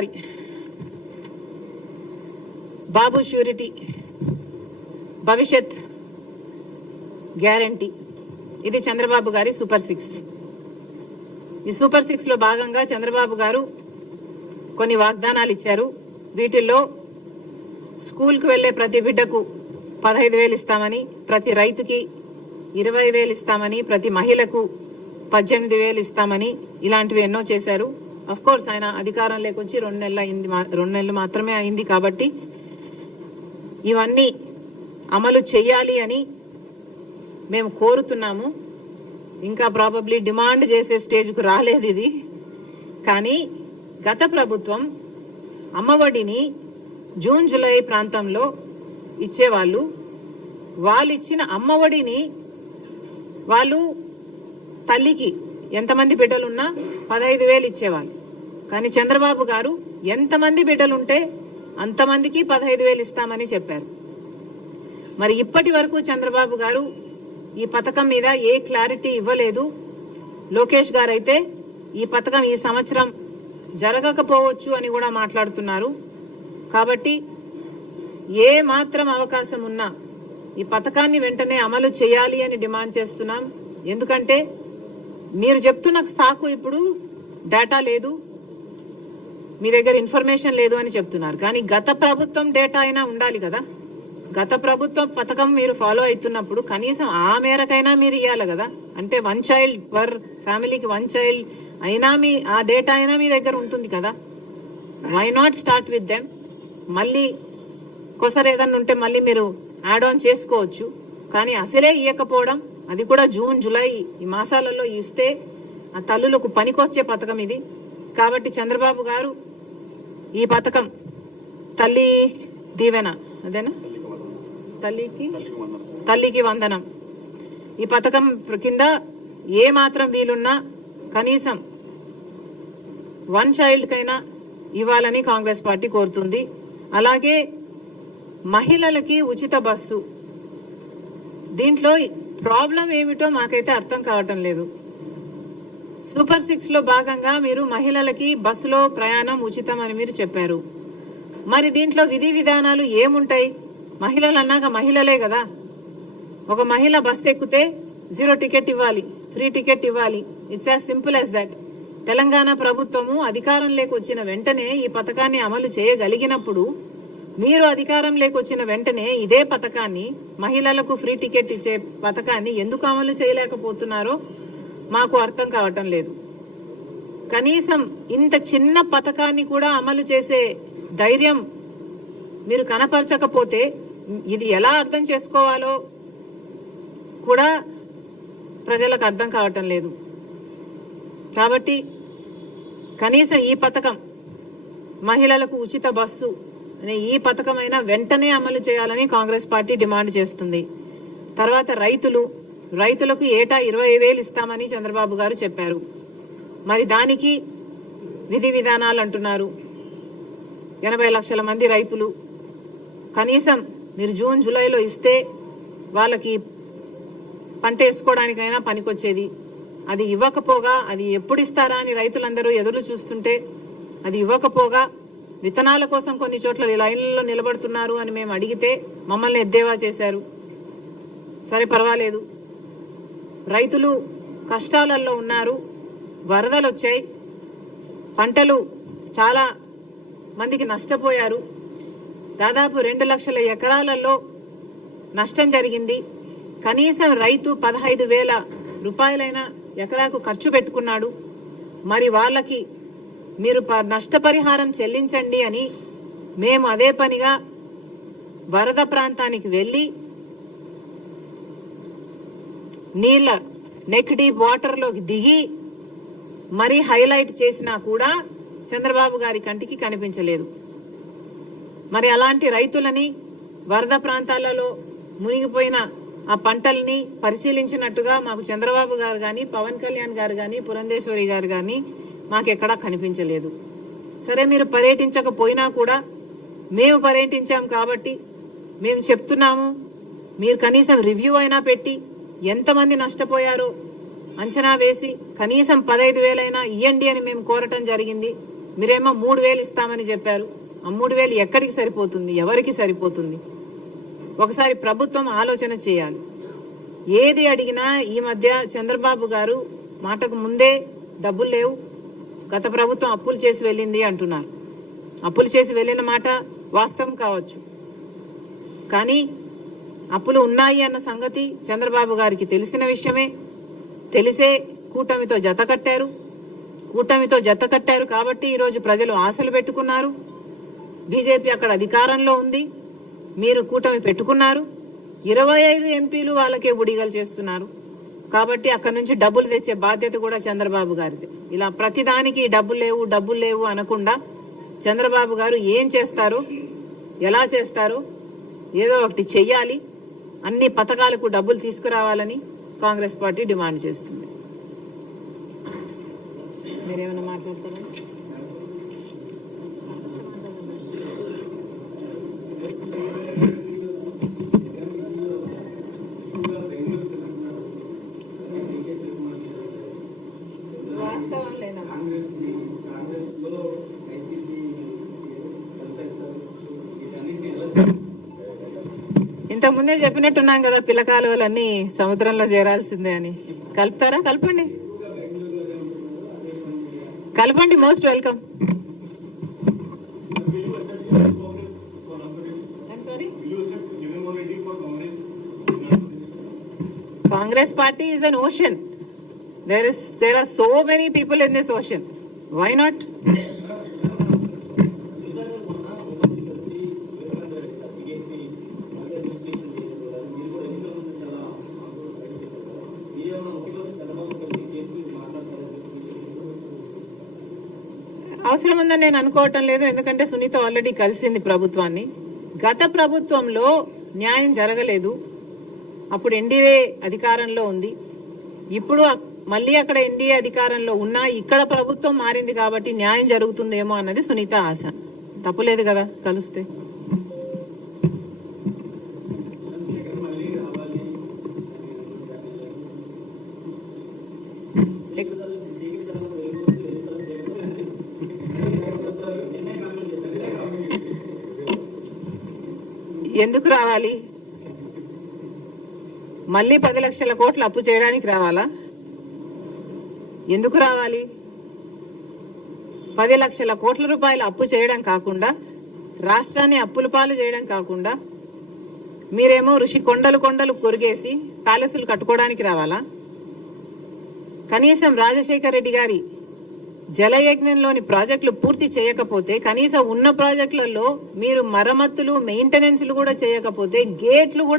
Sorry బాబు surety, భవిష్యత్ guarantee, ఇది చంద్రబాబు గారి సూపర్ 6. ఈ సూపర్ 6 లో భాగంగా చంద్రబాబు గారు కొన్ని వాగ్దానాలు ఇచ్చారు. వీటిల్లో స్కూల్కి వెళ్లే ప్రతి బిడ్డకు 15,000 ఇస్తామని, ప్రతి రైతుకి 20,000 ఇస్తామని, ప్రతి మహిళకు 18,000 ఇస్తామని, ఇలాంటివి ఎన్నో చేశారు. అఫ్ కోర్స్ ఆయన అధికారంలోకి వచ్చి 2 నెలలు మాత్రమే అయింది కాబట్టి ఇవన్నీ అమలు చేయాలి అని మేము కోరుతున్నాము. ఇంకా ప్రాబబ్లీ డిమాండ్ చేసే స్టేజ్కు రాలేదు ఇది. కానీ గత ప్రభుత్వం అమ్మఒడిని జూన్ జూలై ప్రాంతంలో ఇచ్చేవాళ్ళు. వాళ్ళు ఇచ్చిన అమ్మఒడిని వాళ్ళు తల్లికి ఎంతమంది బిడ్డలున్నా 15,000 ఇచ్చేవాళ్ళు. కానీ చంద్రబాబు గారు ఎంతమంది బిడ్డలుంటే అంతమందికి 15,000 ఇస్తామని చెప్పారు. మరి ఇప్పటి వరకు చంద్రబాబు గారు ఈ పథకం మీద ఏ క్లారిటీ ఇవ్వలేదు. లోకేష్ గారు అయితే ఈ పథకం ఈ సంవత్సరం జరగకపోవచ్చు అని కూడా మాట్లాడుతున్నారు. కాబట్టి ఏ మాత్రం అవకాశం ఉన్నా ఈ పథకాన్ని వెంటనే అమలు చేయాలి అని డిమాండ్ చేస్తున్నాం. ఎందుకంటే మీరు చెప్తున్న సాకు ఇప్పుడు డేటా లేదు, మీ దగ్గర ఇన్ఫర్మేషన్ లేదు అని చెప్తున్నారు. కానీ గత ప్రభుత్వం డేటా అయినా ఉండాలి కదా. గత ప్రభుత్వం పథకం మీరు ఫాలో అవుతున్నప్పుడు కనీసం ఆ మేరకైనా మీరు ఇవ్వాలి కదా. అంటే 1 చైల్డ్ పర్ ఫ్యామిలీకి 1 చైల్డ్ అయినా ఆ డేటా అయినా మీ దగ్గర ఉంటుంది కదా. Why not start with them? మళ్ళీ కొసరు ఏదన్నా ఉంటే మళ్ళీ మీరు యాడ్ ఆన్ చేసుకోవచ్చు. కానీ అసలే ఇవ్వకపోవడం, అది కూడా జూన్ జూలై ఈ మాసాలలో ఇస్తే ఆ తల్లులకు పనికొచ్చే పథకం ఇది. కాబట్టి చంద్రబాబు గారు ఈ పథకం తల్లి దీవెన, అదేనా, తల్లికి వందనం, ఈ పథకం కింద ఏ మాత్రం వీలున్నా కనీసం 1 చైల్డ్ కైనా ఇవ్వాలని కాంగ్రెస్ పార్టీ కోరుతుంది. అలాగే మహిళలకి ఉచిత బస్సు, దీంట్లో ప్రాబ్లం ఏమిటో మాకైతే అర్థం కావటం లేదు. సూపర్ 6 లో భాగంగా మీరు మహిళలకి బస్సులో ప్రయాణం ఉచితం అని మీరు చెప్పారు. మరి దీంట్లో విధి విధానాలు ఏముంటాయి? మహిళలు అన్నాక మహిళలే కదా. ఒక మహిళ బస్సు ఎక్కితే 0 టికెట్ ఇవ్వాలి, ఫ్రీ టికెట్ ఇవ్వాలి. It's as simple as that. Telangana ప్రభుత్వము అధికారంలోకి వచ్చిన వెంటనే ఈ పథకాన్ని అమలు చేయగలిగినప్పుడు మీరు అధికారంలోకి వచ్చిన వెంటనే ఇదే పథకాన్ని, మహిళలకు ఫ్రీ టికెట్ ఇచ్చే పథకాన్ని ఎందుకు అమలు చేయలేకపోతున్నారో మాకు అర్థం కావటం లేదు. కనీసం ఇంత చిన్న పథకాన్ని కూడా అమలు చేసే ధైర్యం మీరు కనపరచకపోతే ఇది ఎలా అర్థం చేసుకోవాలో కూడా ప్రజలకు అర్థం కావటం లేదు. కాబట్టి కనీసం ఈ పథకం, మహిళలకు ఉచిత బస్సు అనే ఈ పథకమైనా వెంటనే అమలు చేయాలని కాంగ్రెస్ పార్టీ డిమాండ్ చేస్తుంది. తర్వాత రైతులకు ఏటా 20,000 ఇస్తామని చంద్రబాబు గారు చెప్పారు. మరి దానికి విధి విధానాలు అంటున్నారు. 80 లక్షల మంది రైతులు, కనీసం మీరు జూన్ జూలైలో ఇస్తే వాళ్ళకి పంట వేసుకోవడానికైనా పనికొచ్చేది. అది ఇవ్వకపోగా, అది ఎప్పుడు ఇస్తారా అని రైతులందరూ ఎదురు చూస్తుంటే అది ఇవ్వకపోగా విత్తనాల కోసం కొన్ని చోట్ల లైన్లలో నిలబడుతున్నారు అని మేము అడిగితే మమ్మల్ని ఎద్దేవా చేశారు. సరే పర్వాలేదు, రైతులు కష్టాలలో ఉన్నారు, వరదలు వచ్చాయి, పంటలు చాలా మందికి నష్టపోయారు. దాదాపు 2 లక్షల ఎకరాలలో నష్టం జరిగింది. కనీసం రైతు 15,000 రూపాయలైనా ఎకరాకు ఖర్చు పెట్టుకున్నాడు. మరి వాళ్ళకి మీరు నష్టపరిహారం చెల్లించండి అని మేము అదే పనిగా వరద ప్రాంతానికి వెళ్ళి నీళ్ళ నెక్ డీప్ వాటర్లోకి దిగి మరీ హైలైట్ చేసినా కూడా చంద్రబాబు గారి కంటికి కనిపించలేదు. మరి అలాంటి రైతులని, వరద ప్రాంతాలలో మునిగిపోయిన ఆ పంటల్ని పరిశీలించినట్టుగా మాకు చంద్రబాబు గారు కానీ, పవన్ కళ్యాణ్ గారు కానీ, పురంధేశ్వరి గారు కానీ మాకెక్కడా కనిపించలేదు. సరే, మీరు పర్యటించకపోయినా కూడా మేము పర్యటించాం కాబట్టి మేము చెప్తున్నాము, మీరు కనీసం రివ్యూ అయినా పెట్టి ఎంతమంది నష్టపోయారో అంచనా వేసి కనీసం 15,000 అయినా ఇవ్వండి అని మేము కోరటం జరిగింది. మీరేమో 3,000 ఇస్తామని చెప్పారు. ఆ 3,000 ఎక్కడికి సరిపోతుంది, ఎవరికి సరిపోతుంది? ఒకసారి ప్రభుత్వం ఆలోచన చేయాలి. ఏది అడిగినా ఈ మధ్య చంద్రబాబు గారు మాటకు ముందే డబ్బులు లేవు, గత ప్రభుత్వం అప్పులు చేసి వెళ్ళింది అంటున్నారు. అప్పులు చేసి వెళ్ళిన మాట వాస్తవం కావచ్చు, కానీ అప్పులు ఉన్నాయి అన్న సంగతి చంద్రబాబు గారికి తెలిసిన విషయమే. తెలిసే కూటమితో జత కట్టారు కాబట్టి ఈరోజు ప్రజలు ఆశలు పెట్టుకున్నారు. బీజేపీ అక్కడ అధికారంలో ఉంది, మీరు కూటమి పెట్టుకున్నారు. 25 ఎంపీలు వాళ్ళకే బుడిగలు చేస్తున్నారు. కాబట్టి అక్కడ నుంచి డబ్బులు తెచ్చే బాధ్యత కూడా చంద్రబాబు గారిది. ఇలా ప్రతిదానికి డబ్బులు లేవు అనకుండా చంద్రబాబు గారు ఏం చేస్తారో, ఎలా చేస్తారో ఏదో ఒకటి చెయ్యాలి. అన్ని పథకాలకు డబ్బులు తీసుకురావాలని కాంగ్రెస్ పార్టీ డిమాండ్ చేస్తుంది. మీరేమన్నా మాట్లాడతారా? వాస్తవం లేదా? ఇంతకుముందే చెప్పినట్టున్నాం కదా, పిల్లకాలువలన్నీ సముద్రంలో చేరాల్సిందే అని. కలుపుతారా? కలపండి. Most welcome. Congress party is an ocean. There are so many people in this ocean. Why not? అవసరం ఉందని నేను అనుకోవటం లేదు. ఎందుకంటే సునీత ఆల్రెడీ కలిసింది ప్రభుత్వాన్ని. గత ప్రభుత్వంలో న్యాయం జరగలేదు, అప్పుడు ఎన్డీఏ అధికారంలో ఉంది. ఇప్పుడు మళ్ళీ అక్కడ ఎన్డీఏ అధికారంలో ఉన్నా ఇక్కడ ప్రభుత్వం మారింది కాబట్టి న్యాయం జరుగుతుందేమో అన్నది సునీత ఆశ. తప్పులేదు కదా కలిస్తే. ఎందుకు రావాలి? మళ్ళీ 10 లక్షల కోట్లు అప్పు చేయడానికి రావాలా? ఎందుకు రావాలి? 10 లక్షల కోట్ల రూపాయలు అప్పు చేయడం కాకుండా, రాష్ట్రాన్ని అప్పుల పాలు చేయడం కాకుండా, మీరేమో ఋషి కొండలు కొరిగేసి ప్యాలెస్లు కట్టుకోవడానికి రావాలా? కనీసం రాజశేఖర్ రెడ్డి గారి జలయజ్ఞంలోని ప్రాజెక్టులు పూర్తి చేయకపోతే, కనీసం ఉన్న ప్రాజెక్టులలో మీరు మరమ్మతులు మెయింటెనెన్స్లు కూడా చేయకపోతే, గేట్లు కూడా